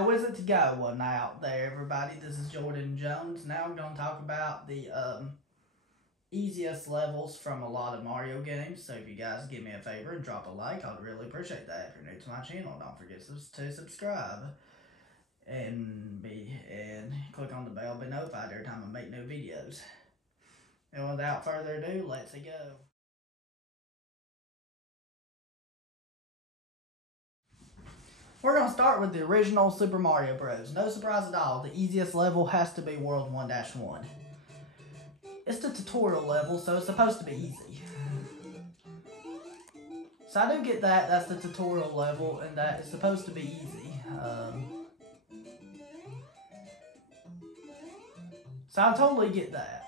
How is it to go? Well, now there, everybody. This is Jordan Jones. Now we're going to talk about the easiest levels from a lot of Mario games. So if you guys give me a favor and drop a like, I'd really appreciate that. If you're new to my channel, don't forget to subscribe and click on the bell to be notified every time I make new videos. And without further ado, let's go. We're going to start with the original Super Mario Bros. No surprise at all, the easiest level has to be World 1-1. It's the tutorial level, so it's supposed to be easy. So I do get that, that's the tutorial level, and that it's supposed to be easy. So I totally get that.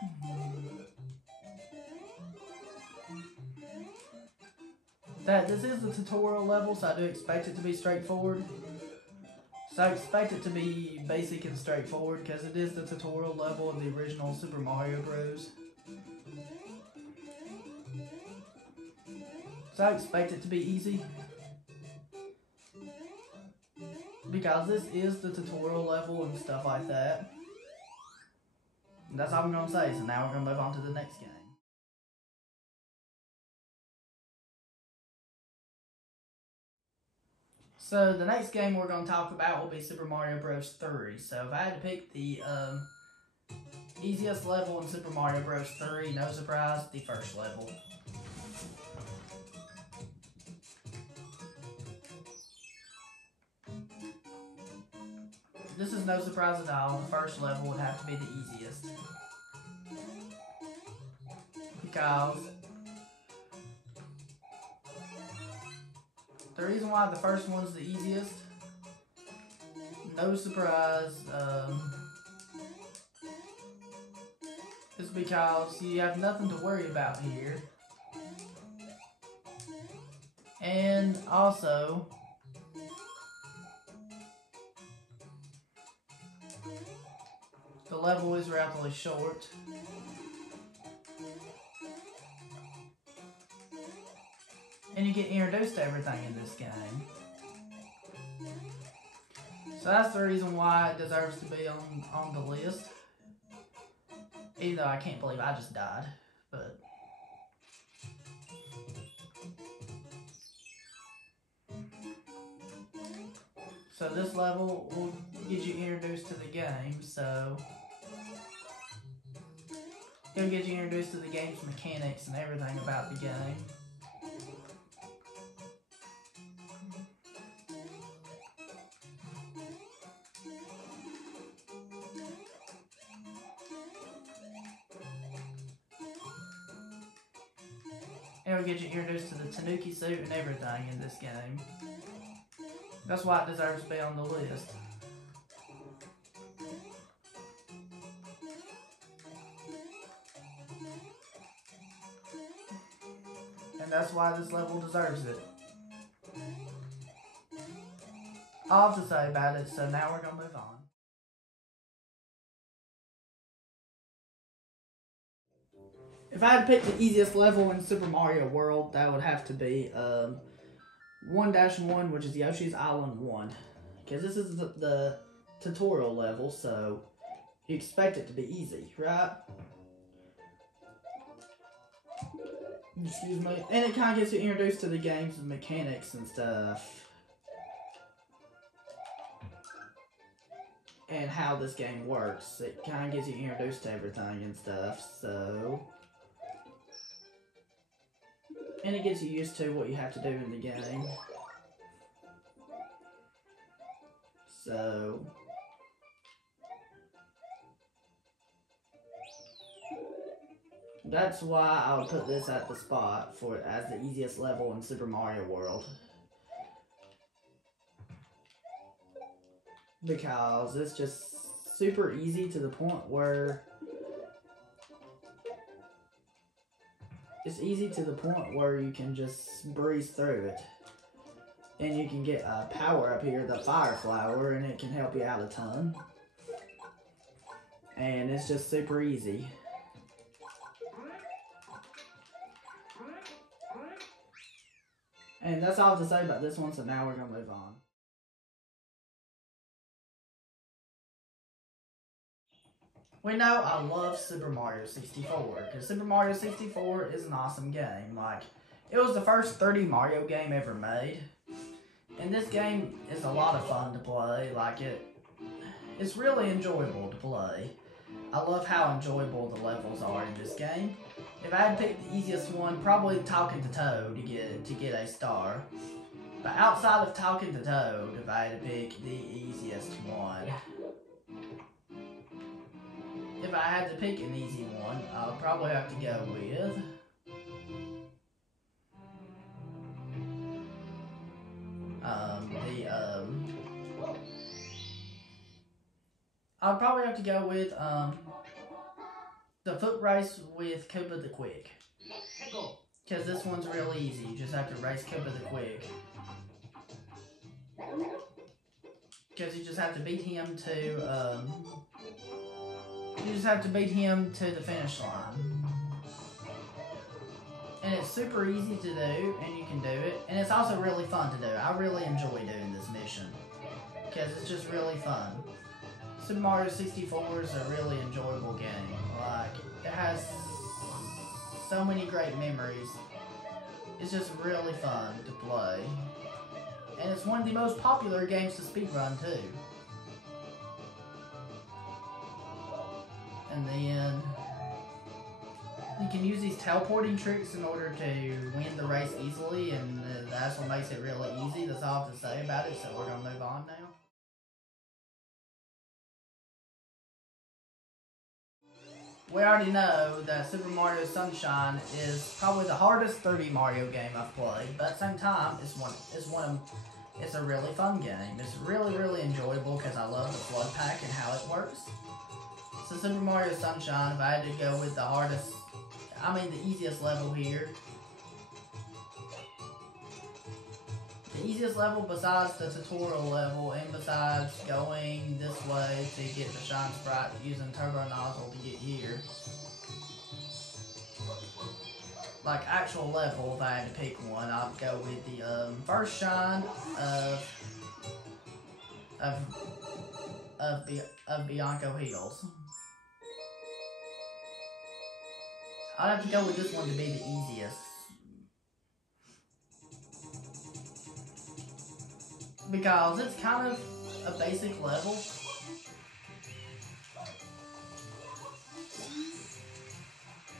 This is the tutorial level, so I do expect it to be straightforward. So I expect it to be basic and straightforward because it is the tutorial level of the original Super Mario Bros. So I expect it to be easy. Because this is the tutorial level and stuff like that. And that's all I'm going to say, so now we're going to move on to the next game. So the next game we're going to talk about will be Super Mario Bros. 3. So if I had to pick the easiest level in Super Mario Bros. 3, no surprise, the first level. This is no surprise at all, the first level would have to be the easiest. Because the reason why the first one's the easiest, no surprise, is because you have nothing to worry about here. And also, the level is relatively short. And you get introduced to everything in this game. So that's the reason why it deserves to be on the list. Even though I can't believe I just died. But so this level will get you introduced to the game, so it'll get you introduced to the game's mechanics and everything about the game. It'll get you introduced to the Tanuki suit and everything in this game. That's why it deserves to be on the list. And that's why this level deserves it. All I have to say about it, so now we're going to move on. If I had to pick the easiest level in Super Mario World, that would have to be 1-1, which is Yoshi's Island 1. Because this is the tutorial level, so you expect it to be easy, right? Excuse me. And it kind of gets you introduced to the game's mechanics and stuff. And how this game works. It kind of gets you introduced to everything and stuff, so... And it gets you used to what you have to do in the game. So... that's why I would put this at the spot for as the easiest level in Super Mario World. Because it's just super easy to the point where you can just breeze through it. And you can get a power up here, the Fire Flower, and it can help you out a ton. And it's just super easy. And that's all to say about this one, so now we're going to move on. We know I love Super Mario 64, because Super Mario 64 is an awesome game. Like, it was the first 3D Mario game ever made, and this game is a lot of fun to play. Like, it's really enjoyable to play. I love how enjoyable the levels are in this game. If I had picked the easiest one, probably Talking to Toad to get a star. But outside of Talking to Toad, if I had to pick the easiest one, if I had to pick an easy one, I would probably have to go with I'd probably have to go with the foot race with Koopa the Quick. Because this one's real easy. You just have to race Koopa the Quick. Because you just have to beat him to the finish line. And it's super easy to do, and you can do it. And it's also really fun to do. I really enjoy doing this mission. Because it's just really fun. Super Mario 64 is a really enjoyable game. Like, it has so many great memories. It's just really fun to play. And it's one of the most popular games to speedrun too. And then you can use these teleporting tricks in order to win the race easily, and that's what makes it really easy. That's all I have to say about it, so we're going to move on now. We already know that Super Mario Sunshine is probably the hardest 3D Mario game I've played, but at the same time, it's a really fun game. It's really enjoyable because I love the flood pack and how it works. So Super Mario Sunshine, if I had to go with the easiest level here. The easiest level besides the tutorial level and besides going this way to get the Shine Sprite using Turbo Nozzle to get here. Like actual level, if I had to pick one, I'd go with the first shine of Bianco Hills. I'd have to go with this one to be the easiest. Because it's kind of a basic level.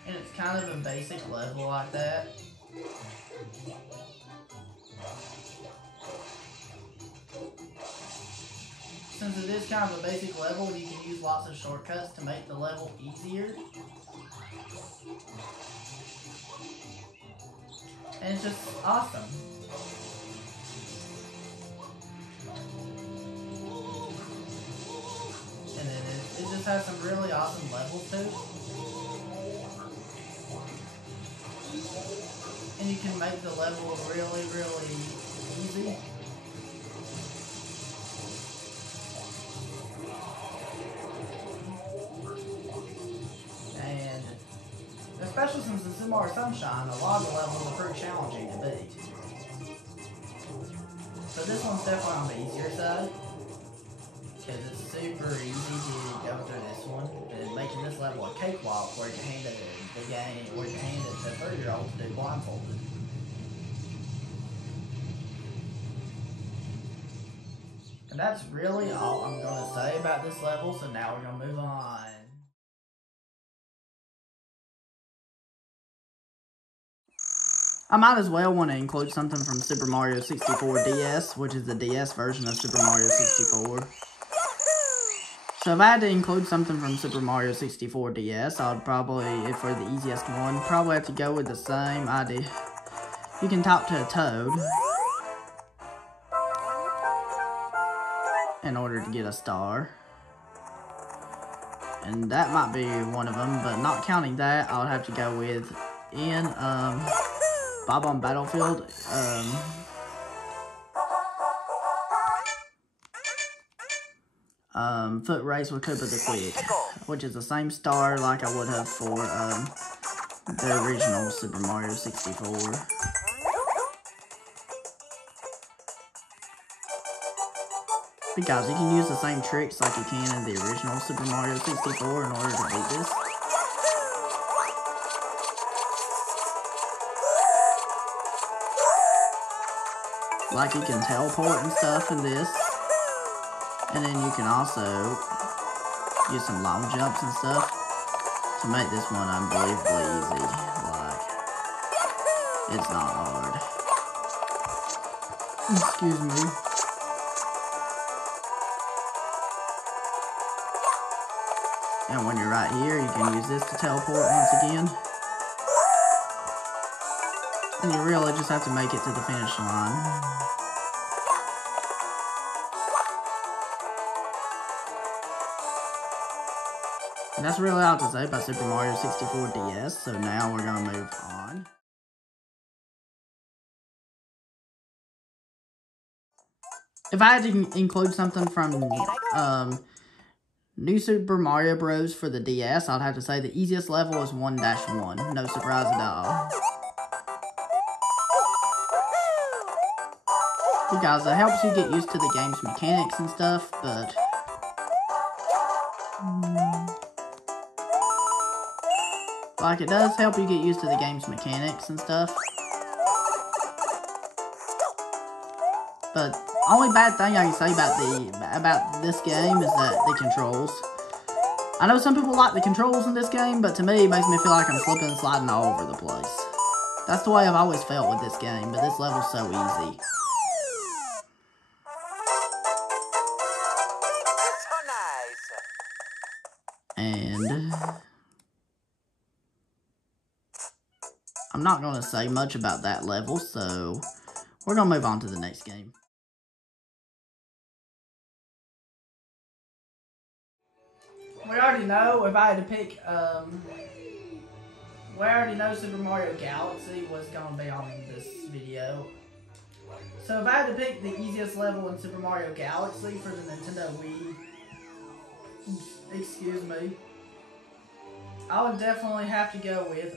And it's kind of a basic level like that. Since it is kind of a basic level, you can use lots of shortcuts to make the level easier. And it's just awesome. And it just has some really awesome levels too. And you can make the level really easy. And especially since it's Super Mario Sunshine, a lot of the levels are pretty challenging to beat. So this one's definitely on the easier side. Because it's super easy to go through this one, and making this level a cakewalk where you can hand it the game, where you can hand it to a 3-year-old to do blindfolded. And that's really all I'm going to say about this level, so now we're going to move on. I might as well want to include something from Super Mario 64 DS, which is the DS version of Super Mario 64. So if I had to include something from Super Mario 64 DS, I'd probably, for the easiest one, probably have to go with the same idea. You can talk to a toad in order to get a star. And that might be one of them, but not counting that, I would have to go with in Bob on Battlefield. Foot Race with Koopa the Quick, which is the same star like I would have for the original Super Mario 64. Because you can use the same tricks like you can in the original Super Mario 64 in order to beat this. Like you can teleport and stuff in this. And then you can also use some long jumps and stuff to make this one unbelievably easy. Like, it's not hard. Excuse me. And when you're right here, you can use this to teleport once again. And you really just have to make it to the finish line. And that's really all to say about Super Mario 64 DS, so now we're going to move on. If I had to include something from New Super Mario Bros. For the DS, I'd have to say the easiest level is 1-1. No surprise at all. Because it helps you get used to the game's mechanics and stuff, but... like, it does help you get used to the game's mechanics and stuff. But only bad thing I can say about this game is that the controls. I know some people like the controls in this game, but to me, it makes me feel like I'm slipping and sliding all over the place. That's the way I've always felt with this game, but this level's so easy. And I'm not going to say much about that level, so we're going to move on to the next game. We already know, if I had to pick, we already know Super Mario Galaxy was going to be on this video. So if I had to pick the easiest level in Super Mario Galaxy for the Nintendo Wii, excuse me, I would definitely have to go with,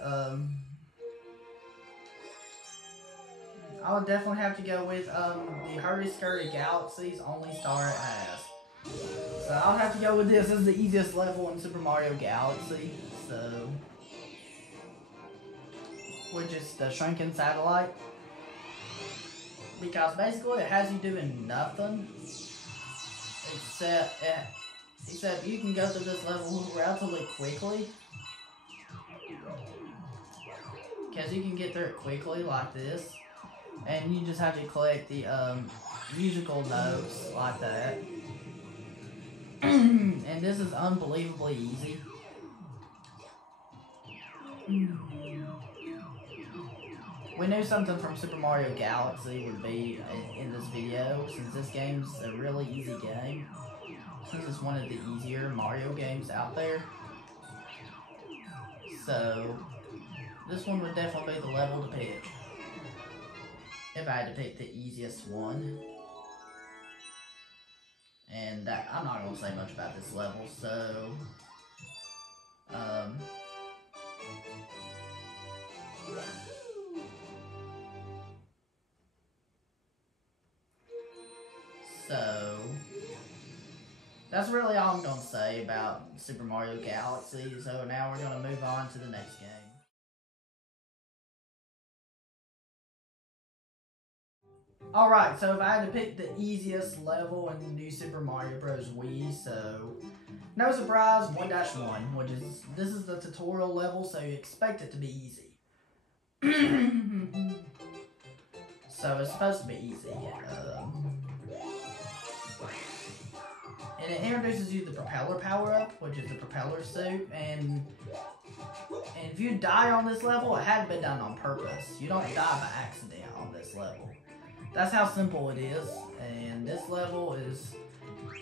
the Hurry Scurry Galaxy's Only Star It Has. So I'll have to go with this as the easiest level in Super Mario Galaxy. So, which is the Shrinking Satellite. Because basically it has you doing nothing. Except you can go through this level relatively quickly. Because you can get through it quickly like this. And you just have to collect the musical notes like that. And this is unbelievably easy. We knew something from Super Mario Galaxy would be in this video, since this game's a really easy game. Since it's one of the easier Mario games out there. So, this one would definitely be the level to pick. If I had to pick the easiest one. And that, I'm not going to say much about this level, so... So, that's really all I'm going to say about Super Mario Galaxy, so now we're going to move on to the next game. Alright, so if I had to pick the easiest level in the new Super Mario Bros. Wii, so no surprise, 1-1, which is, this is the tutorial level, so you expect it to be easy. So it's supposed to be easy. And it introduces you the propeller power-up, which is the propeller suit, and if you die on this level, it hadn't been done on purpose. You don't die by accident on this level. That's how simple it is, and this level is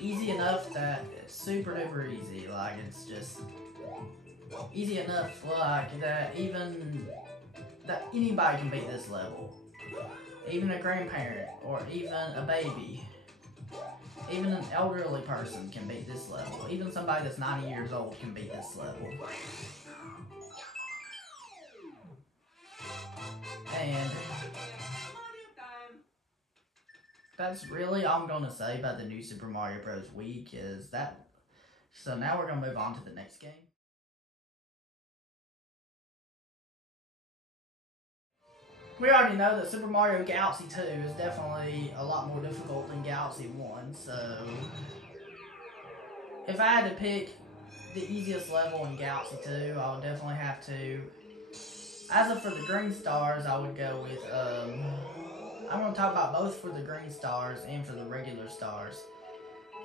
easy enough that it's super duper easy. Like, it's just easy enough, like, that anybody can beat this level. Even a grandparent, or even a baby. Even an elderly person can beat this level. Even somebody that's 90 years old can beat this level. And that's really all I'm gonna say about the new Super Mario Bros. Wii, is that. So now we're gonna move on to the next game. We already know that Super Mario Galaxy 2 is definitely a lot more difficult than Galaxy 1, so if I had to pick the easiest level in Galaxy 2, I would definitely have to. As of for the green stars, I would go with, I'm going to talk about both for the green stars and for the regular stars.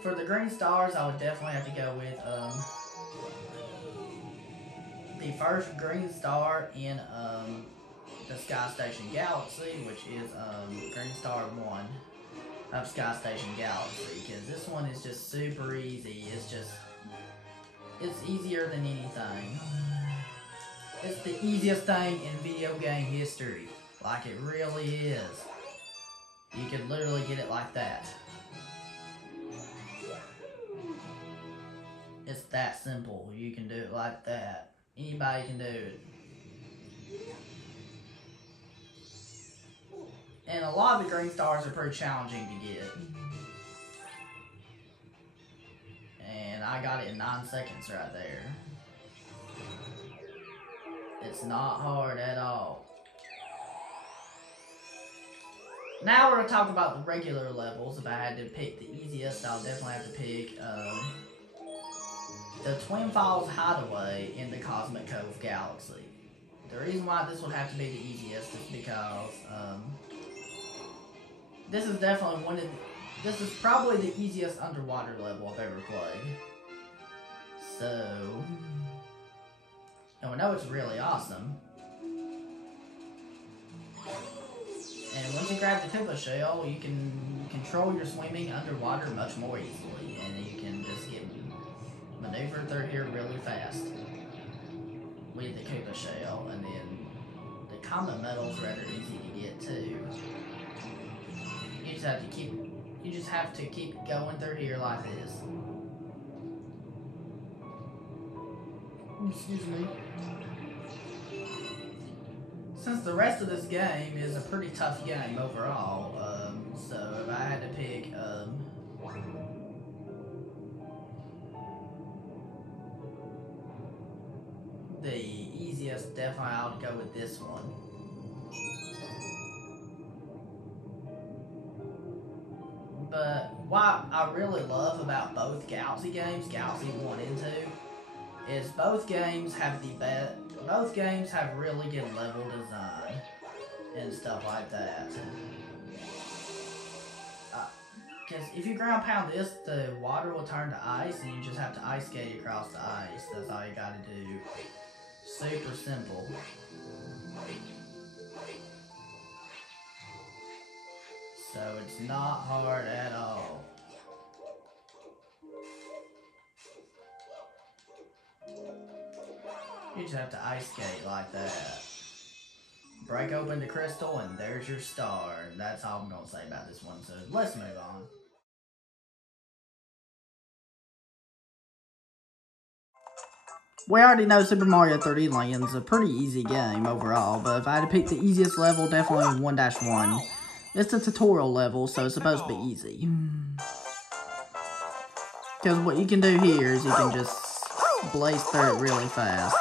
For the green stars, I would definitely have to go with, the first green star in, the Sky Station Galaxy, which is, Green Star 1 of Sky Station Galaxy, because this one is just super easy. It's easier than anything. It's the easiest thing in video game history. Like, it really is. You could literally get it like that. It's that simple. You can do it like that. Anybody can do it. And a lot of the green stars are pretty challenging to get. And I got it in 9 seconds right there. It's not hard at all. Now we're going to talk about the regular levels. If I had to pick the easiest, I'll definitely have to pick the Twin Falls Hideaway in the Cosmic Cove Galaxy. The reason why this would have to be the easiest is because this is definitely this is probably the easiest underwater level I've ever played. So, and we know it's really awesome. And once you grab the Koopa shell, you can control your swimming underwater much more easily, and you can just get maneuvered through here really fast with the Koopa shell. And then the common metal's rather easy to get too. You just have to keep going through here like this. Excuse me. Since the rest of this game is a pretty tough game overall, so if I had to pick, the easiest, definitely I would go with this one. But what I really love about both Galaxy games, Galaxy 1 and 2, is both games have really good level design and stuff like that. Because if you ground pound this, the water will turn to ice and you just have to ice skate across the ice. That's all you gotta do. Super simple. So it's not hard at all. You just have to ice skate like that. Break open the crystal and there's your star. And that's all I'm going to say about this one, so let's move on. We already know Super Mario 3D Land's a pretty easy game overall, but if I had to pick the easiest level, definitely 1-1. It's a tutorial level, so it's supposed to be easy. Because what you can do here is you can just blaze through it really fast.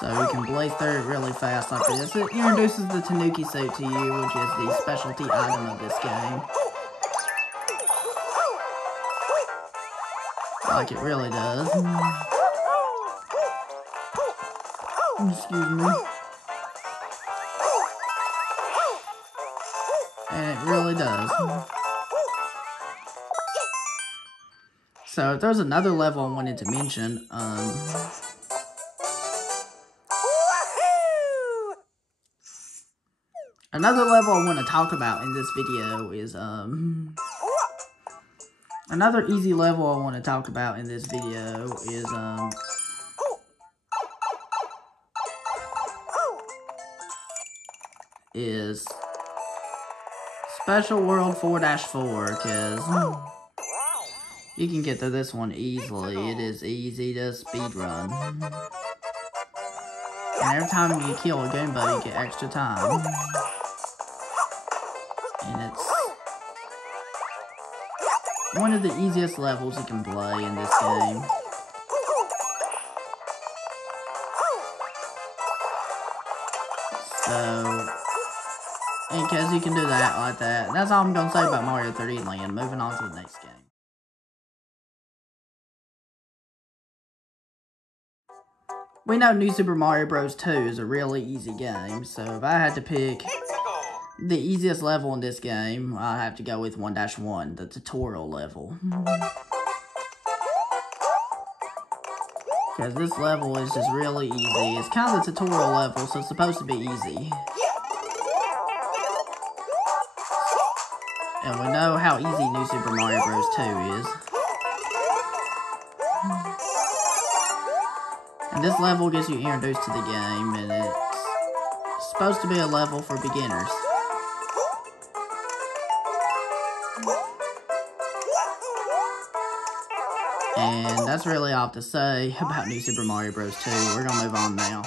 So you can blaze through it really fast like this. It introduces the Tanuki suit to you, which is the specialty item of this game. Like it really does. Excuse me. And it really does. So if there's another level I wanted to mention, another level I want to talk about in this video is, another easy level I want to talk about in this video is Special World 4-4, because you can get through this one easily. It is easy to speedrun. And every time you kill a Goomba, you get extra time. And it's one of the easiest levels you can play in this game. So, because you can do that like that. That's all I'm going to say about Mario 3D Land. Moving on to the next game. We know New Super Mario Bros. 2 is a really easy game, so if I had to pick the easiest level in this game, I'd have to go with 1-1, the tutorial level. Because this level is just really easy. It's kind of the tutorial level, so it's supposed to be easy. And we know how easy New Super Mario Bros. 2 is. And this level gets you introduced to the game, and it's supposed to be a level for beginners. And that's really all to say about New Super Mario Bros. 2. We're gonna move on now.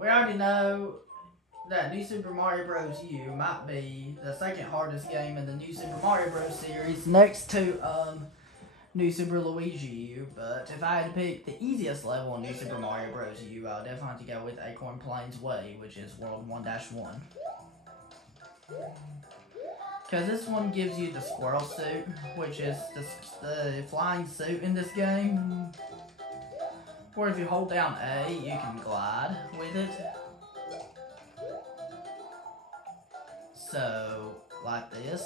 We already know that New Super Mario Bros. U might be the second hardest game in the New Super Mario Bros. Series, next to New Super Luigi U. But if I had to pick the easiest level in New Super Mario Bros. U, I would definitely have to go with Acorn Plains Way, which is World 1-1. Because this one gives you the squirrel suit, which is the flying suit in this game. Or if you hold down A, you can glide with it. So, like this.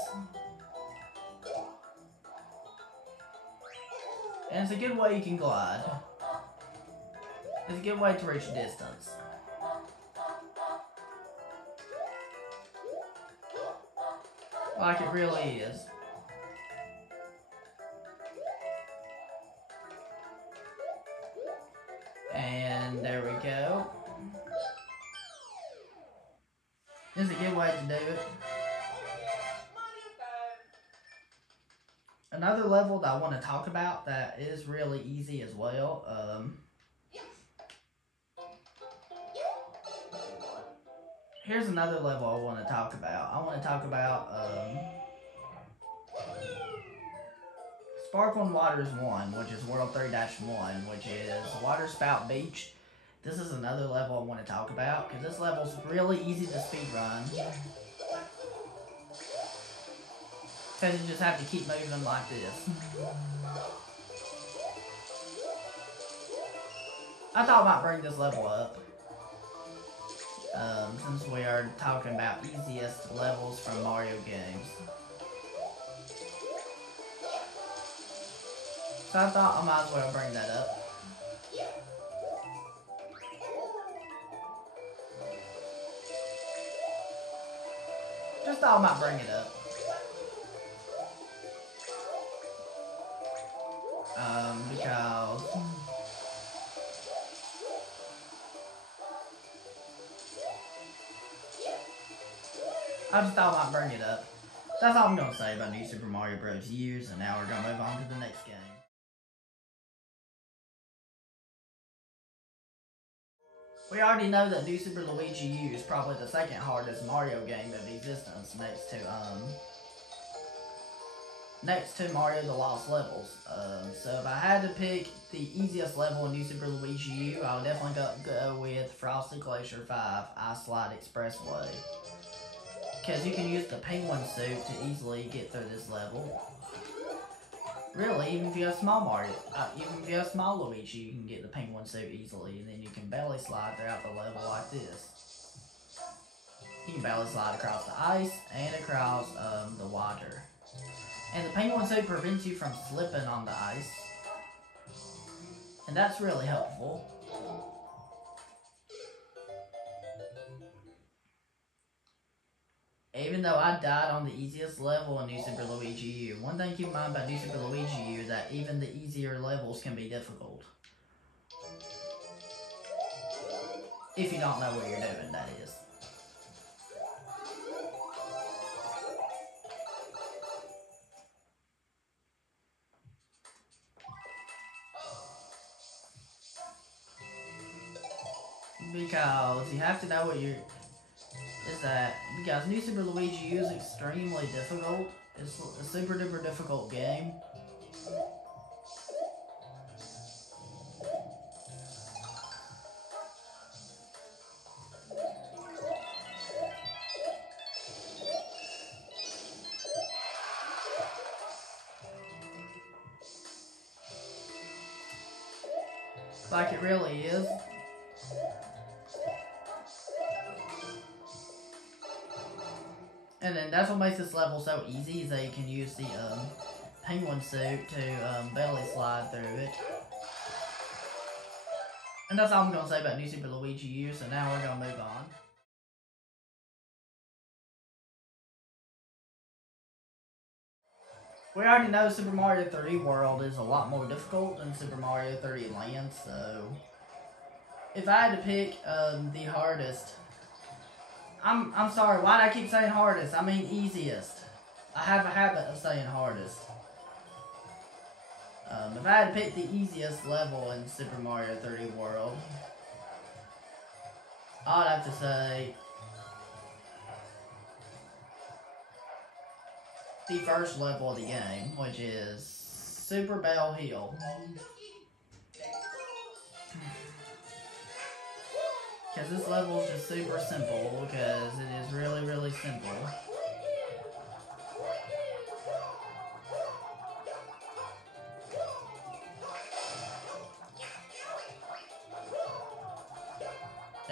And it's a good way you can glide. It's a good way to reach distance. Like it really is. And there we go. It's a good way to do it. Another level that I want to talk about that is really easy as well. Here's another level I want to talk about. I want to talk about Sparkling Waters 1, which is World 3-1, which is Water Spout Beach. This is another level I want to talk about, because this level's really easy to speedrun. Because you just have to keep moving like this. I thought I might bring this level up. Since we are talking about easiest levels from Mario games. So I thought I might as well bring that up. Just thought I might bring it up. Because I just thought I might bring it up. That's all I'm going to say about New Super Mario Bros. U, and now we're going to move on to the next game. We already know that New Super Luigi U is probably the second hardest Mario game of existence, next to Mario the Lost Levels. So if I had to pick the easiest level in New Super Luigi U, I would definitely go with Frosted Glacier 5 Ice Slide Expressway. Because you can use the penguin suit to easily get through this level. Really, even if you have small Mario, even if you have small Luigi, you can get the penguin suit easily, and then you can belly slide throughout the level like this. You can belly slide across the ice and across the water. And the penguin suit prevents you from slipping on the ice. And that's really helpful. Even though I died on the easiest level in New Super Luigi U, one thing to keep in mind about New Super Luigi U is that even the easier levels can be difficult. If you don't know what you're doing, that is. Because you have to know what you're... Is that... Because New Super Luigi U is extremely difficult. It's a super duper difficult game. Like it really is. And then that's what makes this level so easy, is that you can use the penguin suit to belly slide through it. And that's all I'm going to say about New Super Luigi U, so now we're going to move on. We already know Super Mario 3D World is a lot more difficult than Super Mario 3D Land, so... If I had to pick the hardest... I'm sorry, why do I keep saying hardest? I mean easiest. I have a habit of saying hardest. If I had to pick the easiest level in Super Mario 3D World, I'd have to say the first level of the game, which is Super Bell Hill. Because this level is just super simple, because it is really, really simple.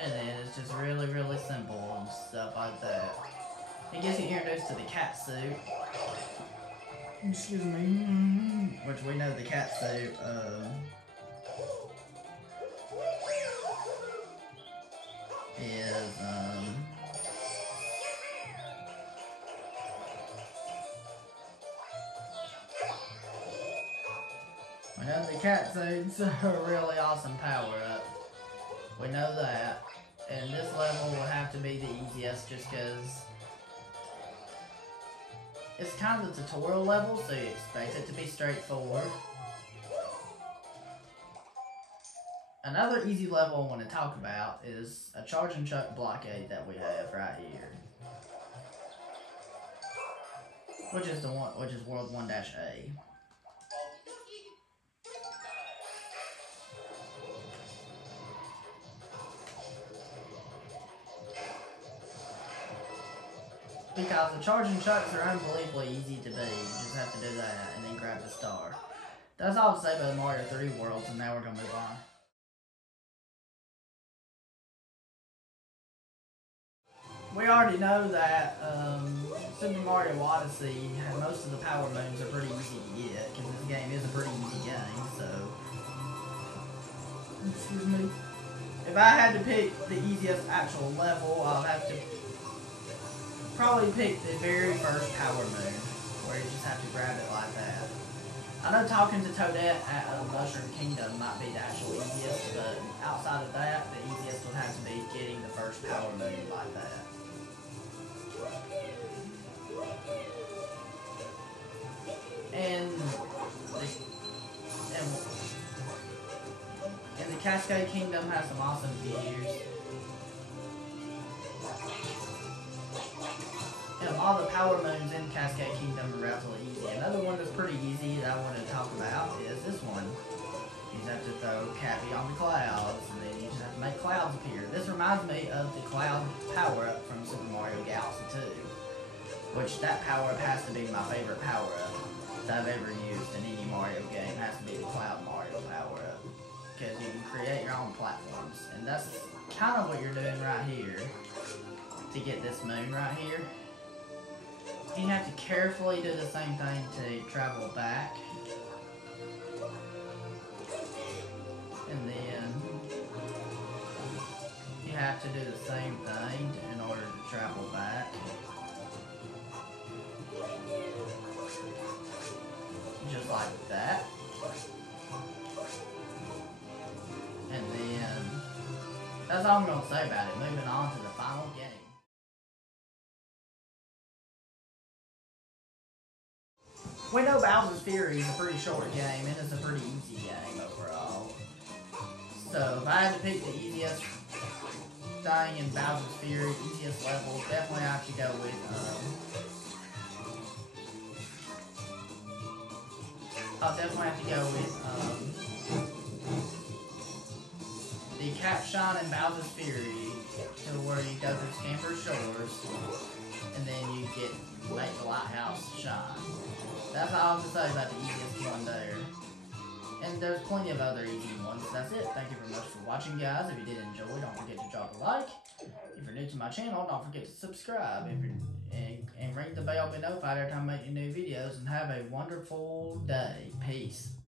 And then it's just really, really simple and stuff like that. It gets you introduced to the cat suit. Excuse me. Which we know the cat suit, is, we know the cat suit's a really awesome power-up. We know that. And this level will have to be the easiest just because it's kind of the tutorial level, so you expect it to be straightforward. Another easy level I want to talk about is a charge and chuck blockade that we have right here. Which is World 1-A. Because the charge and chucks are unbelievably easy to beat. You just have to do that and then grab the star. That's all to say about Mario 3D Worlds, and now we're going to move on. We already know that Super Mario Odyssey, most of the power moons are pretty easy to get, because this game is a pretty easy game, so... Excuse me. If I had to pick the easiest actual level, I'll have to probably pick the very first power moon, where you just have to grab it like that. I know talking to Toadette at Mushroom Kingdom might be the actual easiest, but outside of that, the easiest would have to be getting the first power moon like that. And the Cascade Kingdom has some awesome views. And all the power moons in Cascade Kingdom are relatively easy. Another one that's pretty easy that I want to talk about is this one. You just have to throw Cappy on the clouds, and then you just have to make clouds appear. This reminds me of the cloud power-up from Super Mario Galaxy 2. Which, that power-up has to be my favorite power-up that I've ever used in any Mario game. It has to be the Cloud Mario power-up. Because you can create your own platforms. And that's kind of what you're doing right here. To get this moon right here. You have to carefully do the same thing to travel back. And then you have to do the same thing in order to travel back. Just like that. And then that's all I'm going to say about it. Moving on to the final game. We know Bowser's Fury is a pretty short game, and it's a pretty easy game overall. So, if I had to pick the easiest dying in Bowser's Fury, easiest level, definitely have to go with, I'll definitely have to go with, the Cap Shine and Bowser's Fury, to where you go through Scamper Shores, and then you make the lighthouse shine. That's all I have to say about the easiest one there. And there's plenty of other easy ones. That's it. Thank you very much for watching, guys. If you did enjoy, don't forget to drop a like. If you're new to my channel, don't forget to subscribe. And ring the bell to be notified every time I make new videos. And have a wonderful day. Peace.